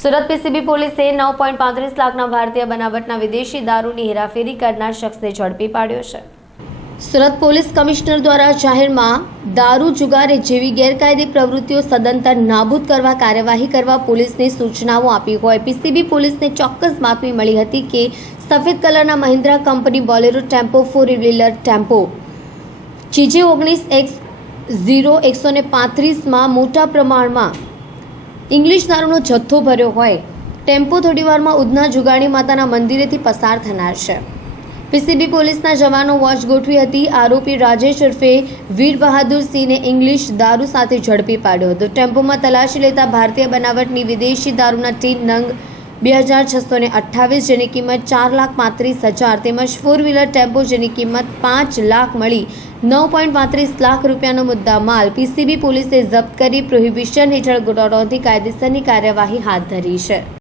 Surat PCB પોલીસે 9.35 લાખના ભારતીય બનાવટના વિદેશી દારૂની હેરાફેરી કરનાર શખ્સને ઝડપી પાડ્યો છે। સુરત પોલીસ કમિશનર દ્વારા જાહેરમાં દારૂ જુગાર જેવી ગેરકાયદે પ્રવૃત્તિઓ સદંતર નાબૂદ કરવા કાર્યવાહી કરવા પોલીસને સૂચનાઓ આપી હોય પીસીબી પોલીસને ચોક્કસ બાતમી મળી હતી કે સફેદ કલરના Mahindra company Bolero tempo 4 wheeler tempo ચીજે 19X0135માં મોટા પ્રમાણમાં ઇંગ્લિશ દારૂનો જથ્થો ભર્યો હોય ટેમ્પો થોડીવારમાં ઉધના જુગાણી માતાના મંદિરેથી પસાર થનાર છે। પીસીબી પોલીસના જવાનો વોચ ગોઠવી હતી। આરોપી રાજેશ ઉર્ફે વીર બહાદુર સિંહને ઇંગ્લિશ દારૂ સાથે ઝડપી પાડ્યો હતો। ટેમ્પોમાં તલાશી લેતા ભારતીય બનાવટની વિદેશી દારૂના ટીન નંગ 2628 જેની કિંમત 4,35,000 તેમજ 4 વ્હીલર ટેમ્પો જેની કિંમત 5 લાખ મળી 9.35 લાખ રૂપિયાનો મુદ્દા માલ પીસીબી પોલીસે જપ્ત કરી પ્રોહિબિશન હેઠળ ગુનો નોંધી કાયદેસરની કાર્યવાહી હાથ ધરી છે।